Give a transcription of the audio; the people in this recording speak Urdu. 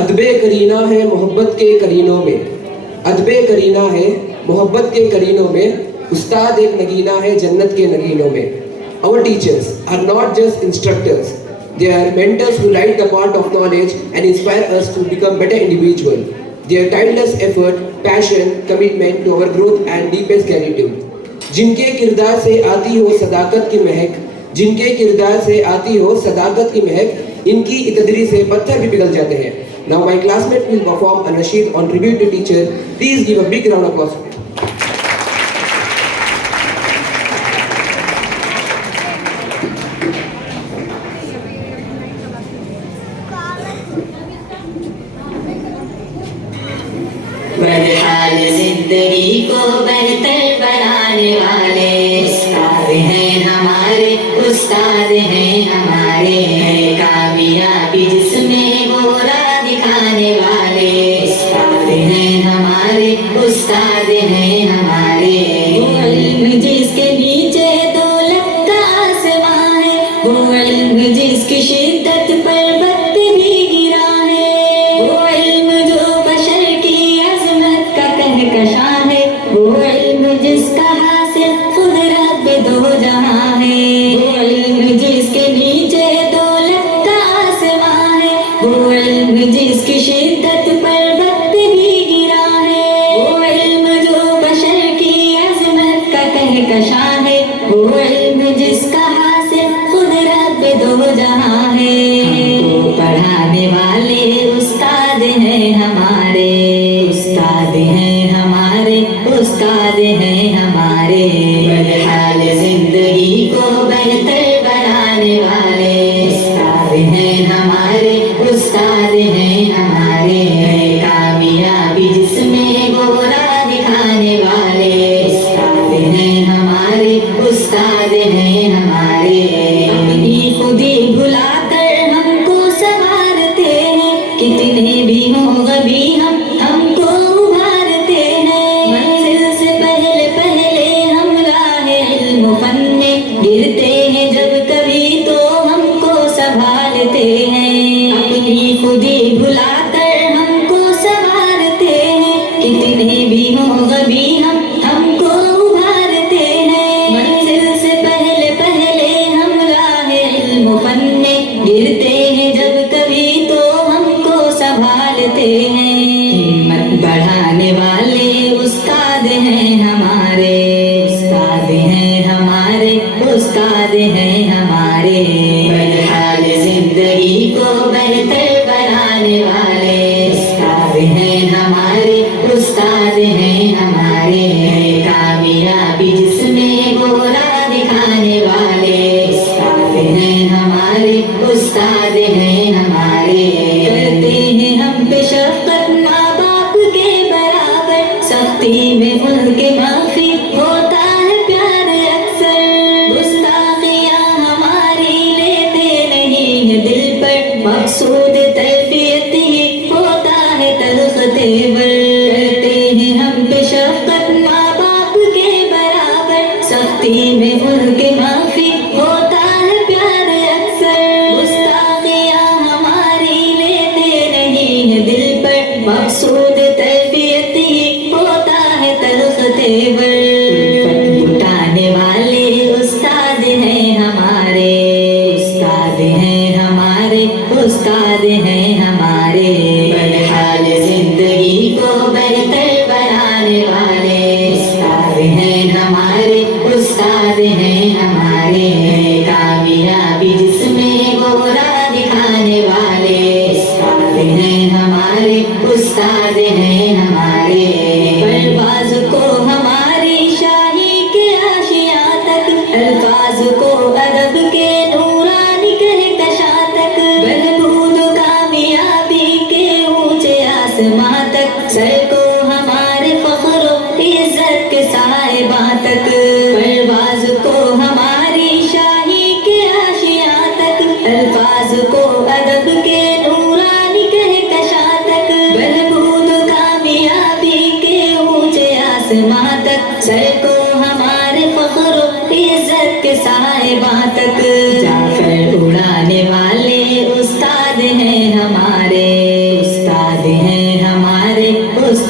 ادب کرینہ ہے محبت کے کرینوں میں، ادب کرینہ ہے محبت کے کرینوں میں، استاد ایک نگینہ ہے جنت کے نگینوں میں. Our teachers are not just instructors, they are mentors who light the path of knowledge and inspire us to become better individuals. Their tireless effort, passion, commitment to our growth and deepest gratitude. جن کے کردار سے آتی ہو صداقت کی مہک، جن کے کردار سے آتی ہو صداقت کی مہک، ان کی تدریس سے پتھر بھی پگھل جاتے ہیں. Now my classmate will perform a nasheed on tribute to teacher. Please give a big round of applause. بدحال زندگی کو بہتر بنانے والے استاد ہیں ہمارے، استاد ہیں ہمارے، ہے کامیابی جس میں وہ راہ دکھانے والے استاد ہیں ہمارے، استاد ہیں ہمارے. وہ علم جس کے نیچے دولت کا آسمان ہے، وہ علم جس کی شدت پر وقت بھی گرا ہے، وہ علم جو بشر کی عظمت کا کہکشاں ہے، وہ علم جس کا حاصل خود رب دو جہاں ہے، وہ علم جس کے نیچے دولت کا آسمان ہے، وہ علم جس کی شدت پر وقت بھی گرا ہے، وہ علم جو بشر کی عظمت کا کہکشاں ہے، وہ علم جس کا حاصل خود رب دو جہاں ہے. ہم کو پڑھانے والے استاد ہیں ہمارے، استاد ہیں ہمارے، استاد ہیں ہمارے. بدحال زندگی کو بہتر بنانے والے استاد ہیں ہمارے، استاد ہیں ہمارے. کامیابی جس میں وہ راہ دکھانے والے استاد ہیں ہمارے، استاد ہیں ہمارے. اپنی خودی بھلا کر ہم کو سنوارتے ہیں، کتنے بھی ہوں غبی ہم کو ابھارتے ہیں. منزل سے پہلے پہلے ہم راہ علم و فن میں گرتے ہیں جب کبھی تو ہم کو سنبھالتے ہیں. اپنی خودی بھلا کر ہم کو سنوارتے ہیں، کتنے بھی ہوں غبی ہم کو ابھارتے ہیں. منزل سے پہلے پہلے ہم راہ علم و فن میں گرتے ہیں جب کبھی تو ہم کو سنبھالتے ہیں. ہمت بڑھانے والے استاد ہیں ہمارے، استاد ہیں ہمارے، استاد ہیں ہمارے. بدحال زندگی کو بہتر بنانے والے استاد ہیں ہمارے، استاد ہیں ہمارے. کامیابی جس میں وہ راہ دکھانے والے استاد ہیں ہمارے، استاد ہیں ہمارے. کرتے ہیں ہم پہ شفقت ماں باپ کے برابر، سختی میں ان کے معافی ہوتا ہے پیار اکثر. گستاخیاں ہماری لیتے نہیں ہیں دل پر، مقصود تربیت ہی ہوتا ہے تلخ تیور. کرتے ہیں ہم پہ شفقت ماں باپ کے برابر، سختی میں ان کے معافی ہوتا ہے پیار اکثر. گستاخیاں ہماری لیتے نہیں ہیں دل پر، مقصود تربیت ہی ہوتا ہے تلخ تیور. الفت لٹانے والے استاد ہیں ہمارے، استاد ہیں ہمارے، استاد ہیں ہمارے. بدحال زندگی کو بہتر بنانے والے استاد ہیں ہمارے، استاد ہیں ہمارے. کامیابی جس میں وہ راہ دکھانے والے استاد ہیں ہمارے، استاد ہیں ہمارے. پرواز کو ہماری شاہی کے آشیاں تک، الفاظ کو ادب کے نورانی کہکشاں تک، بہبود کامیابی کے اونچے آسماں تک، سر کو ہمارے فخر و عزت کے صاحباں تک. پرواز کو ہماری شاہی کے آشیاں تک، الفاظ کو ادب کے نورانی کہکشاں تک، بہبود کامیابی کے اونچے آسماں تک، سر کو ہمارے فخر و عزت کے صاحباں تک. جعفر اڑانے والے استاد ہیں ہمارے، استاد